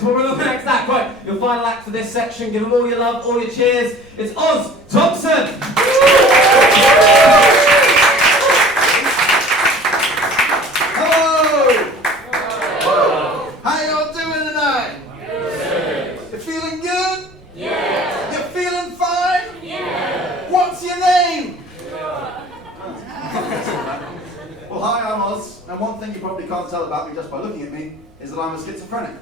So we're on the next act, right? Your final act for this section. Give them all your love, all your cheers. It's Thompson. Hello. How y'all doing tonight? You feeling good? Yeah. You feeling fine? Yeah. What's your name? Well, hi, I'm Oz, and one thing you probably can't tell about me just by looking at me is that I'm a schizophrenic.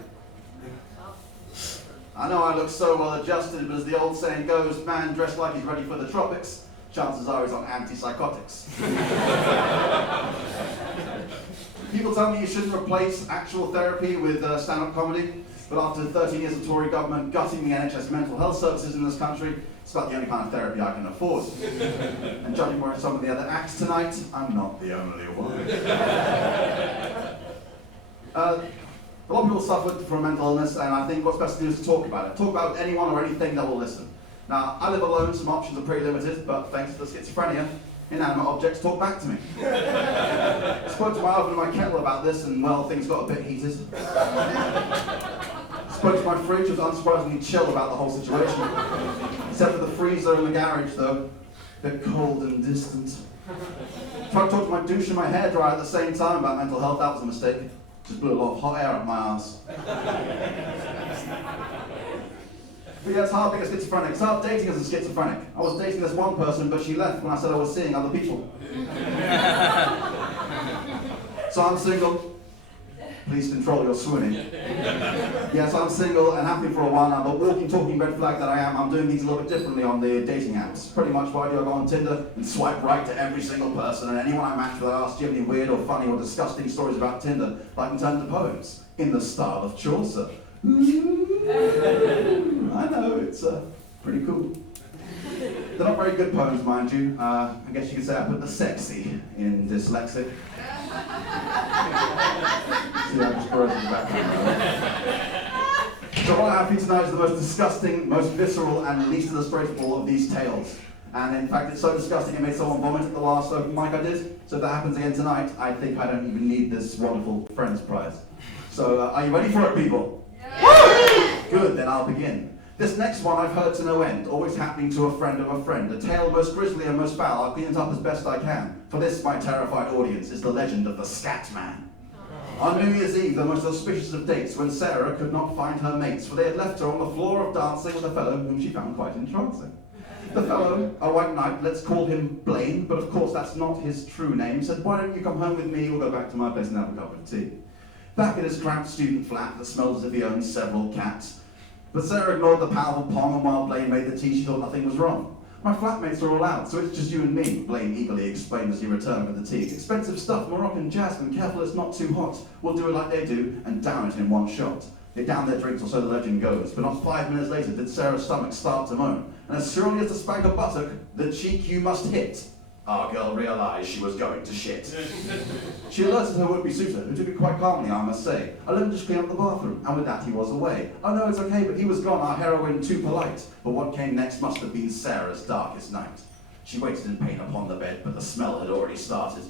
I know I look so well adjusted, but as the old saying goes, man dressed like he's ready for the tropics, chances are he's on antipsychotics. People tell me you shouldn't replace actual therapy with stand-up comedy, but after 13 years of Tory government gutting the NHS mental health services in this country, it's about the only kind of therapy I can afford. And judging by some of the other acts tonight, I'm not the only one. A lot of people suffered from mental illness, and I think what's best to do is to talk about it. Talk about anyone or anything that will listen. Now, I live alone, so my options are pretty limited, but thanks to the schizophrenia, inanimate objects talk back to me. I spoke to my oven and my kettle about this, and well, things got a bit heated. Spoke to my fridge, was unsurprisingly chill about the whole situation. Except for the freezer in the garage, though. A bit cold and distant. Tried to talk to my douche and my hairdryer at the same time about mental health, that was a mistake. Just blew a lot of hot air up my arse. But yeah, it's hard being a schizophrenic. It's hard dating as a schizophrenic. I was dating this one person, but she left when I said I was seeing other people. So I'm single. Please control your swooning. Yes, I'm single and happy for a while now, but walking, talking red flag that I am, I'm doing things a little bit differently on the dating apps. Pretty much what I do, I go on Tinder and swipe right to every single person, and anyone I match with, I ask, do you have any weird or funny or disgusting stories about Tinder that I can turn into poems in the style of Chaucer. I know, it's pretty cool. They're not very good poems, mind you. I guess you could say I put the sexy in dyslexic. See, I'm just correcting the background. So what I have for you tonight is the most disgusting, most visceral, and least illustrative of these tales. And in fact, it's so disgusting it made someone vomit at the last open mic I did. So if that happens again tonight, I think I don't even need this wonderful Friends prize. So are you ready for it, people? Yeah. Good, then I'll begin. This next one I've heard to no end, always happening to a friend of a friend. A tale most grisly and most foul, I'll clean it up as best I can. For this, my terrified audience, is the legend of the Scat Man. On New Year's Eve, the most auspicious of dates, when Sarah could not find her mates, for they had left her on the floor of dancing with a fellow whom she found quite entrancing. The fellow, a white knight, let's call him Blaine, but of course that's not his true name, said, why don't you come home with me, we'll go back to my place and have a cup of tea. Back in his cramped student flat that smelled as if he owned several cats. But Sarah ignored the powerful pong, and while Blaine made the tea, she thought nothing was wrong. My flatmates are all out, so it's just you and me, Blaine eagerly explained as he returned with the tea. It's expensive stuff, Moroccan jasmine, careful it's not too hot. We'll do it like they do, and down it in one shot. They downed their drinks, or so the legend goes, but not 5 minutes later did Sarah's stomach start to moan. And as surely as to spank a buttock, the cheek you must hit. Our girl realised she was going to shit. She alerted her would-be suitor, who took it quite calmly, I must say. I let him just clean up the bathroom, and with that he was away. Oh no, it's okay, but he was gone, our heroine too polite. But what came next must have been Sarah's darkest night. She waited in pain upon the bed, but the smell had already started.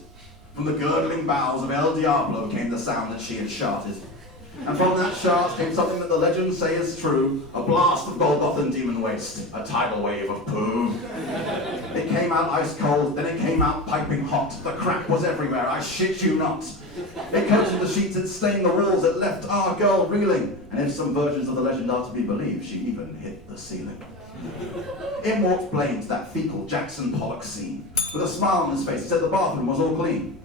From the gurgling bowels of El Diablo came the sound that she had sharted. And from that shart came something that the legends say is true, a blast of Golgothan demon waste, a tidal wave of poo. It came out ice cold, then it came out piping hot. The crap was everywhere, I shit you not. It coated in the sheets, it stained the walls, it left our girl reeling. And if some versions of the legend are to be believed, she even hit the ceiling. In walked Blaine to that fecal Jackson Pollock scene. With a smile on his face, he said the bathroom was all clean.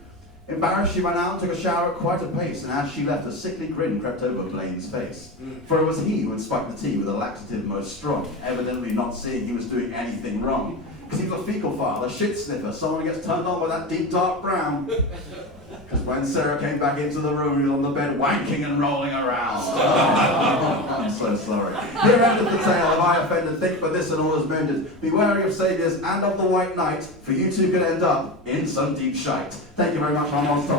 Embarrassed, she ran out and took a shower at quite a pace, and as she left, a sickly grin crept over Blaine's face. For it was he who had spiked the tea with a laxative most strong, evidently not seeing he was doing anything wrong. Because he was a fecal file, a shit sniffer, someone who gets turned on by that deep dark brown. Because when Sarah came back into the room, he was on the bed wanking and rolling around. I'm so sorry. Here ended the tale. If I offended, think for this and all is mended. Be wary of saviours and of the white knight, for you two could end up in some deep shite. Thank you very much, I'm Thompson.